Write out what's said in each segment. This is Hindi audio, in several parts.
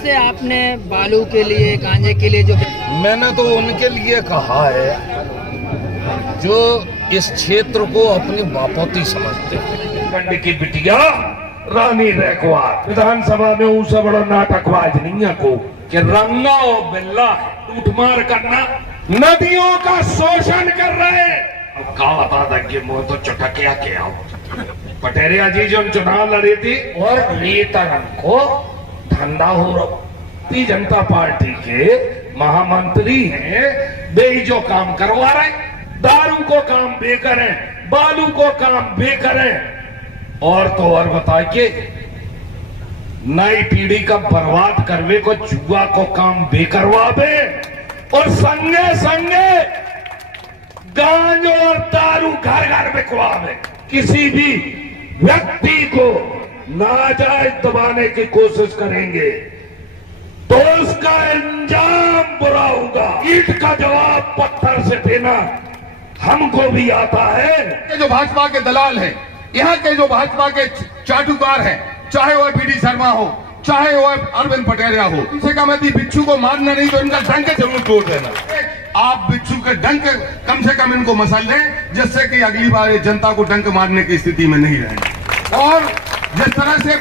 से आपने बालू के लिए, गांजे के लिए जो मैंने तो उनके लिए कहा है जो इस क्षेत्र को अपनी बापोती समझते हैं। खंड की बिटिया रानी रैकवार विधानसभा में उसे बड़ा नाटकबाज नहीं है को कि रंगा और बिल्ला लूटमार करना, नदियों का शोषण कर रहे हैं। अब कहा बता देंगे मुंह तो चुटकिया के आओ। पटेरिया जी जो चुनाव लड़ी थी और नेतागण को ठंडा हो रहा। भारतीय जनता पार्टी के महामंत्री हैं, वे ही जो काम करवा रहे, दारू को काम बे करें, बालू को काम बे करें, और तो और बताइए नई पीढ़ी का बर्बाद करवे को जुआ को काम बे करवावे और संगे संगे गांज और दारू घर घर बिकवावे। किसी भी व्यक्ति को नाजायज दबाने की कोशिश करेंगे तो उसका अंजाम बुरा होगा। ईंट का जवाब पत्थर से देना हमको भी आता है। जो भाजपा के दलाल हैं, यहाँ के जो भाजपा के चाटुकार हैं, चाहे वह बीडी शर्मा हो, चाहे वह अरविंद पटेरिया हो, उनसे कम यदि बिच्छू को मारना नहीं तो इनका डंक जरूर तोड़ देना। आप बिच्छू के डंक कम से कम इनको मसल दें, जिससे कि अगली बार जनता को डंक मारने की स्थिति में नहीं रहें। और जिस तरह से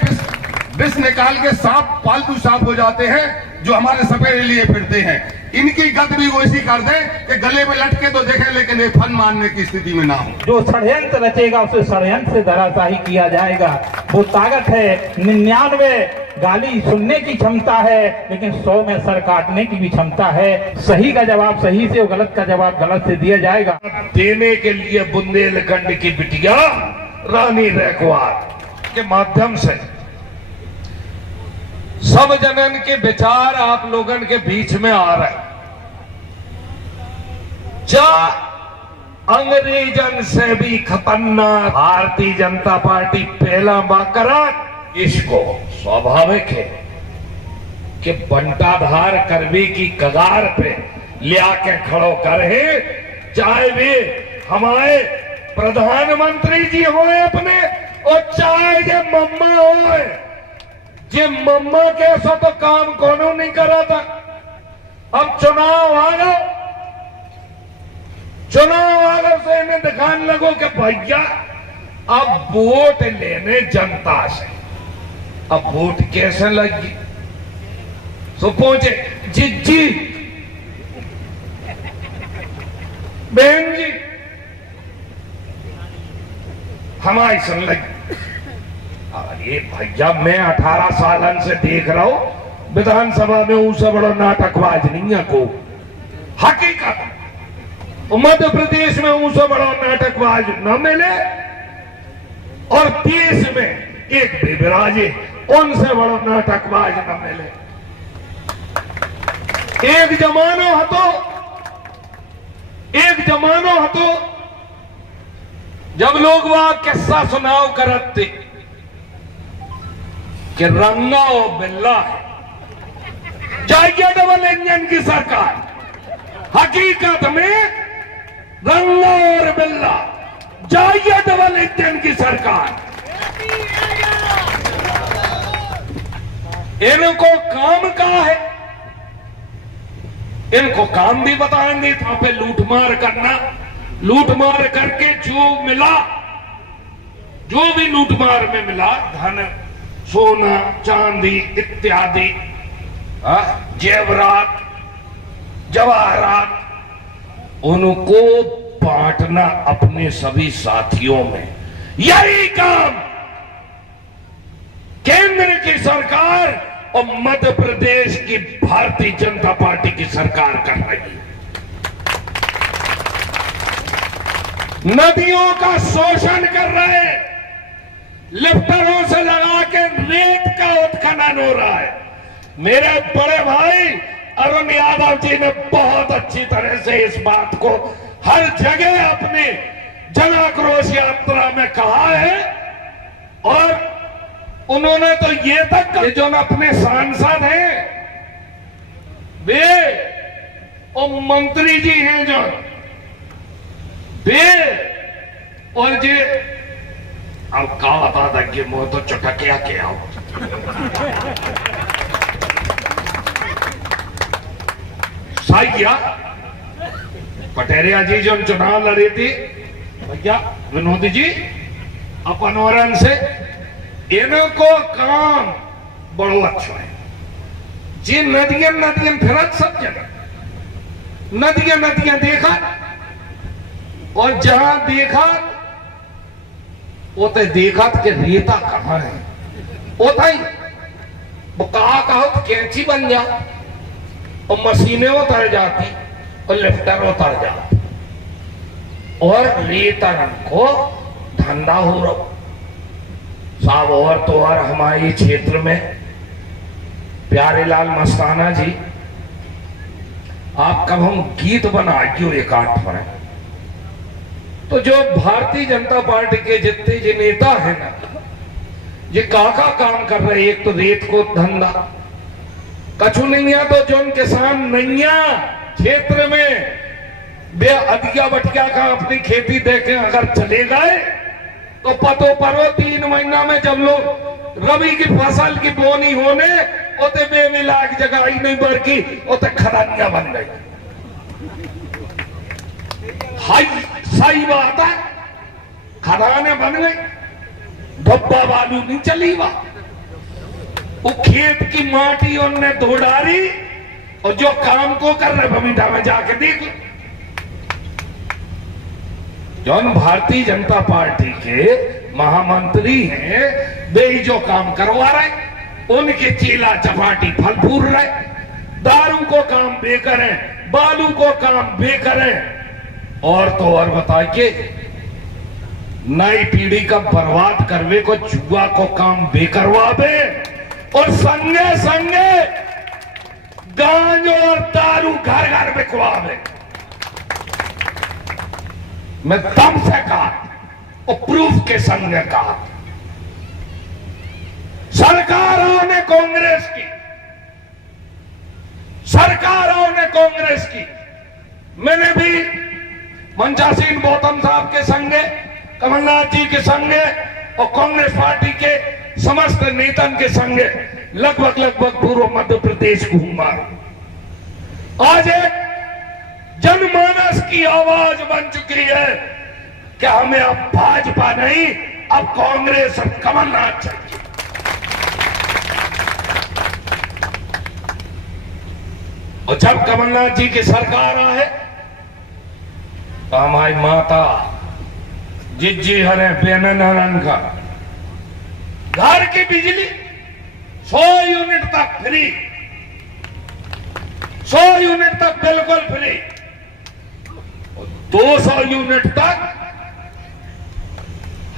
विष निकाल के सांप पालतू सांप हो जाते हैं जो हमारे सपेरे लिए फिरते हैं, इनकी गत भी वो इसी कर दे कि गले में लटके तो देखें लेकिन एक फन मारने की स्थिति में ना हो। जो षड्यंत्र रचेगा उसे षड्यंत्र से धराशाही किया जाएगा। वो ताकत है 99 गाली सुनने की क्षमता है, लेकिन 100 में सर काटने की भी क्षमता है। सही का जवाब सही से और गलत का जवाब गलत से दिया जाएगा। देने के लिए बुंदेलखंड की बिटिया रानी रैकवार के माध्यम से सब जनन के विचार आप लोगन के बीच में आ रहे। जा अंग्रेजन से भी खतरनाक भारतीय जनता पार्टी पहला बाकरा, इसको स्वाभाविक है कि बंटाधार करवे की कगार पे लिया के खड़ो करे, चाहे वे हमारे प्रधानमंत्री जी होए अपने और चाहे जे मम्मा होए। जे मम्मा कैसा तो काम कोनो नहीं करा था। अब चुनाव आ गए, चुनाव आ गए से इन्हें दिखाने लगो कि भैया अब वोट लेने जनता से। अब वोट कैसे लगी तो पहुंचे जिज्जी बहन जी हमारी सुन लगी। अरे भैया मैं 18 सालन से देख रहा हूं विधानसभा में उसे बड़ा नाटकबाज नहीं है को। हकीकत मध्य प्रदेश में उसे बड़ा नाटकबाज न मिले और देश में एक भी विराजे उनसे बड़ा नाटकबाज न मिले। एक जमानो हतो जब लोग वहां किस्सा सुनाव करते कि रंगा और बिल्ला है, जाइए डबल इंजन की सरकार। हकीकत में रंगा और बिल्ला, जाइए डबल इंजन की सरकार। इनको काम कहा है, इनको काम भी बताएंगे। वहां पे लूटमार करना, लूटमार करके जो मिला, जो भी लूटमार में मिला धन, सोना चांदी इत्यादि, जेवरात जवाहरात, उनको बांटना अपने सभी साथियों में। यही काम केंद्र की सरकार और मध्य प्रदेश की भारतीय जनता पार्टी की सरकार कर रही है। नदियों का शोषण कर रहे, लिफ्टरों से लगा के रेत का उत्खनन हो रहा है। मेरे बड़े भाई अरुण यादव जी ने बहुत अच्छी तरह से इस बात को हर जगह अपनी जन आक्रोश यात्रा में कहा है, और उन्होंने तो ये तक जो अपने सांसद हैं वे और मंत्री जी हैं जो वे और जे अब कहा बता देंगे मुंह तो चुटकिया के आओ। साई किया पटेरिया जी जो चुनाव लड़ी थी भैया विनोद जी अपन औरन से इनको काम बड़ो अच्छा है जी नदियां नदियां फिरत सब जगह नदियां देखा और जहां देखा वो देखा कि रेता कहां है वो था ही वो कहा तो कैंची बन जा और मशीनें उतर जाती और लिफ्टर उतर जाती और रेता को धंधा हो रहा साहब। और तो और हमारे क्षेत्र में प्यारेलाल मस्ताना जी आप कब हम गीत बना क्यों एक आठ पर तो जो भारतीय जनता पार्टी के जितने जो नेता है ना ये काका काम कर रहे एक तो रेत को धंधा कछु नैया तो जो किसान नैया क्षेत्र में बे अधिया बटिया का अपनी खेती देखे अगर चले गए तो पतो परो 3 महीना में जब लोग रबी की फसल की बोनी होने ओते बेमिला की जगह ही नहीं बरकी ओते खदानियां बन गई। हाई सही बात है खदाने बन गई डब्बा बालू नहीं चली वो खेत की माटी उनने धो डाली और जो काम को कर रहे बमीठा में जाके देख लो जौन भारतीय जनता पार्टी के महामंत्री हैं वे ही जो काम करवा रहे उनके चीला चपाटी फल फूल रहे दारू को काम बे करें बालू को काम बे करें और तो और बताइए नई पीढ़ी का बर्बाद करवे को जुआ को काम बे करवावे और संगे संगे गांज और दारू घर घर में खुआवे। मैं दम से कहा और प्रूफ के संगे कहा सरकारों ने कांग्रेस की मैंने भी मंचासीन गौतम साहब के संगे कमलनाथ जी के संगे और कांग्रेस पार्टी के समस्त नेतन के संगे लगभग पूर्व मध्य प्रदेश घूमा। आज एक जनमानस की आवाज बन चुकी है कि हमें अब भाजपा नहीं अब कांग्रेस और कमलनाथ चाहिए। और जब कमलनाथ जी की सरकार आए तो हमारी माता जिज्जी हरे बेनन हरन का घर की बिजली 100 यूनिट तक फ्री 100 यूनिट तक बिल्कुल फ्री 200 यूनिट तक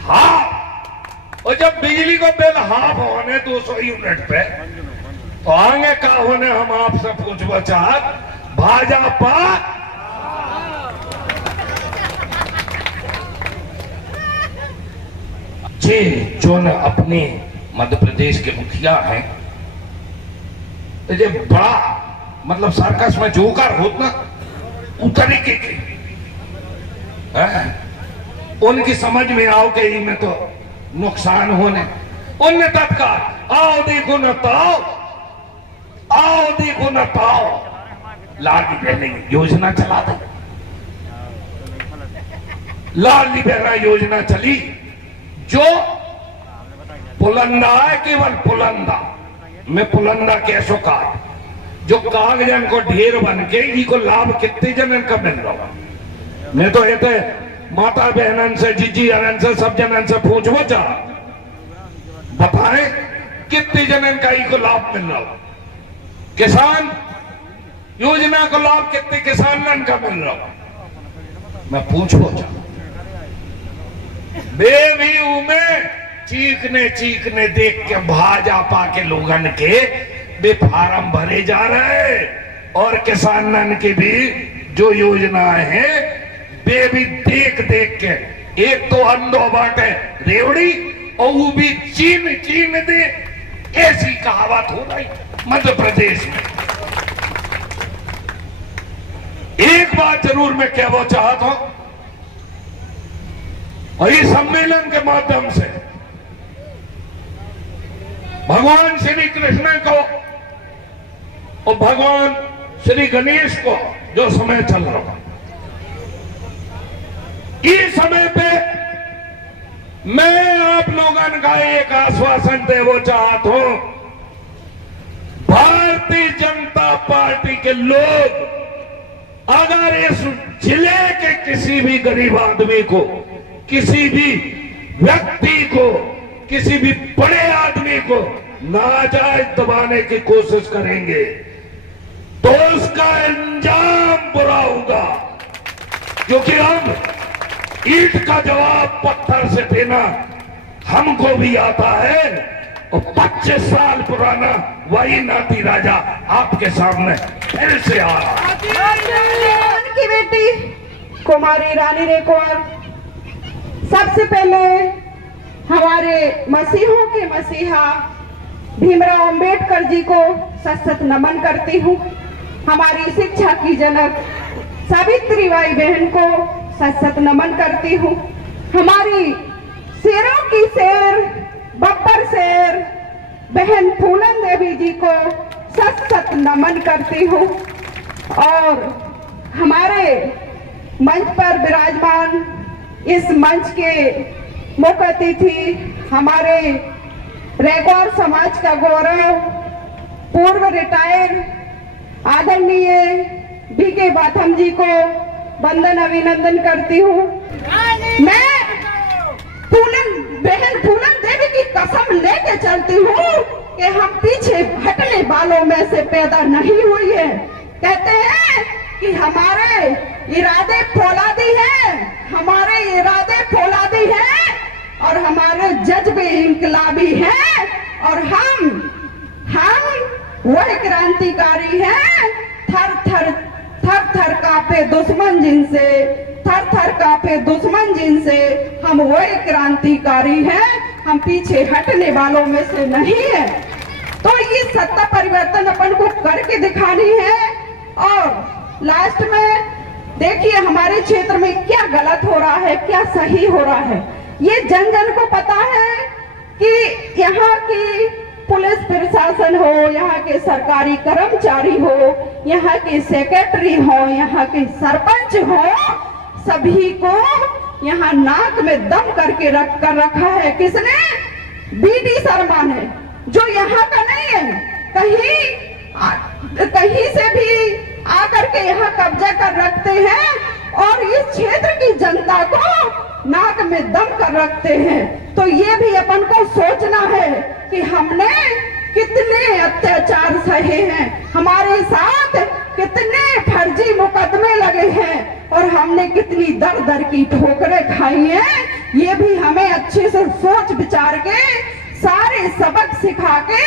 हाफ और जब बिजली को बिल हाफ होने 200 यूनिट पे तो आगे का होने हम आपसे पूछना चाहत भाजपा जी जो न अपने मध्य प्रदेश के मुखिया हैं तो ये बड़ा मतलब सर्कस में जोकर होता तरीके के उनकी समझ में आओ के इनमें तो नुकसान होने उनने तत्काल आओ देखो न ताओ लाडली बहन योजना चला दो लाडली बहन योजना चली जो पुलंदा है केवल पुलंदा मैं पुलंदा कैसो का जो कागजन को ढेर बन के ही को लाभ कितने जनन का मिल रहा मैं तो ये माता बहनन से जीजी अनन से सब जनन से पूछो चाह बताएं कितने जनन का ही को लाभ मिल रहा किसान योजना को लाभ कितने किसानन का मिल रहा मैं पूछो चाह बेबी में चीखने देख के भाजपा के लोगन के बे फार्म भरे जा रहे और किसानन की भी जो योजनाएं हैं वे भी देख के एक तो अंधो बाटे रेवड़ी और वो भी चीन दे ऐसी कहावत हो रही मध्य प्रदेश में। एक बात जरूर मैं कहना चाहता हूं और इस सम्मेलन के माध्यम से भगवान श्री कृष्ण को और भगवान श्री गणेश को जो समय चल रहा, इस समय पे मैं आप लोगों का एक आश्वासन देना चाहता हूं। भारतीय जनता पार्टी के लोग अगर इस जिले के किसी भी गरीब आदमी को, किसी भी व्यक्ति को, किसी भी बड़े आदमी को नाजायज दबाने की कोशिश करेंगे तो उसका अंजाम बुरा होगा, क्योंकि हम ईंट का जवाब पत्थर से देना हमको भी आता है। और 25 साल पुराना वही नाती राजा आपके सामने फिर से आ रहा है। की बेटी कुमारी रानी रेकवार, सबसे पहले हमारे मसीहों के मसीहा भीमराव अंबेडकर जी को सत सत नमन करती हूँ। हमारी शिक्षा की जनक सावित्रीबाई बहन को सत सत नमन करती हूँ। हमारी शेरों की शेर, बब्बर शेर बहन फूलन देवी जी को सत सत नमन करती हूँ। और हमारे मंच पर विराजमान इस मंच के मुख्य अतिथि हमारे रेकवार समाज का गौरव, पूर्व रिटायर आदरणीय बीके बाथम जी को वंदन अभिनंदन करती हूँ। मैं बहन फूलन देवी की कसम लेके चलती हूँ कि हम पीछे हटने वालों में से पैदा नहीं हुई है। कहते हैं कि हमारे इरादे फौलादी हैं, हमारे इरादे फौलादी हैं और हमारे जज्बे इंकलाबी हैं और हम वही क्रांतिकारी हैं। थर थर कांपे दुश्मन जिनसे, थर थर कांपे दुश्मन जिनसे, हम वही क्रांतिकारी हैं, हम पीछे हटने वालों में से नहीं है। तो ये सत्ता परिवर्तन अपन को करके दिखानी है। और लास्ट में देखिए हमारे क्षेत्र में क्या गलत हो रहा है, क्या सही हो रहा है, ये जन जन को पता है कि यहाँ की पुलिस प्रशासन हो, यहाँ के सरकारी कर्मचारी हो, यहाँ के सेक्रेटरी हो, यहाँ के सरपंच हो, सभी को यहाँ नाक में दम करके रखा है। किसने? बीडी शर्मा ने, जो यहाँ का नहीं है, कहीं से भी आकर के यहाँ कब्जा कर रखते हैं और इस क्षेत्र की जनता को नाक में दम कर रखते हैं। तो ये भी अपन को सोचना है कि हमने कितने अत्याचार सहे हैं, हमारे साथ कितने फर्जी मुकदमे लगे हैं और हमने कितनी दर दर की ठोकरें खाई हैं। ये भी हमें अच्छे से सोच विचार के सारे सबक सिखा के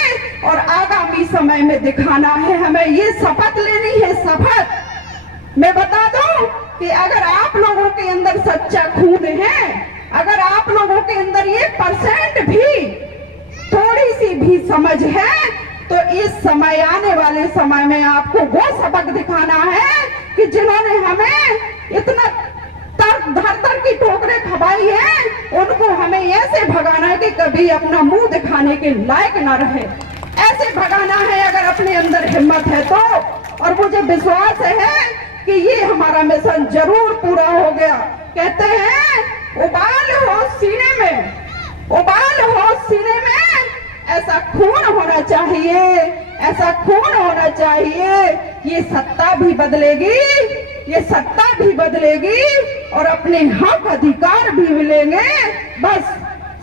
और आगामी समय में दिखाना है। हमें ये शपथ लेनी है, शपथ। मैं बता दूं कि अगर आप लोगों के अंदर सच्चा खून है, अगर आप लोगों के अंदर ये % भी थोड़ी सी भी समझ है, तो इस समय आने वाले समय में आपको वो सबक दिखाना है कि जिन्होंने हमें इतना धर की ठोकरें खवाई है, उनको हमें ऐसे भगाना है कि कभी अपना मुंह दिखाने के लायक ना रहे। ऐसे भगाना है अगर अपने अंदर हिम्मत है तो। और मुझे विश्वास है कि ये हमारा मिशन जरूर पूरा हो गया। कहते हैं उबाल हो सीने में, उबाल हो सीने में, ऐसा खून होना चाहिए, ऐसा खून होना चाहिए। ये सत्ता भी बदलेगी, ये सत्ता भी बदलेगी और अपने हक अधिकार भी मिलेंगे। बस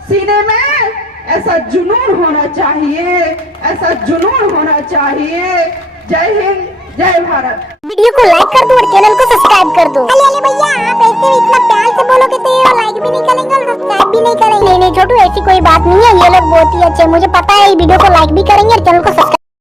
सीने में ऐसा जुनून होना चाहिए, ऐसा जुनून होना चाहिए। जय हिंद, जय भारत। वीडियो को लाइक कर दो और चैनल को सब्सक्राइब कर दो। अरे भैया, आप ऐसे इतना प्यार से बोलोगे तो ये लाइक भी नहीं करेंगे और सब्सक्राइब भी नहीं करेंगे। नहीं छोटू, ऐसी कोई बात नहीं है, ये लोग बहुत ही अच्छे, मुझे पता है। वीडियो को लाइक भी करेंगे और चैनल को सब्सक्राइब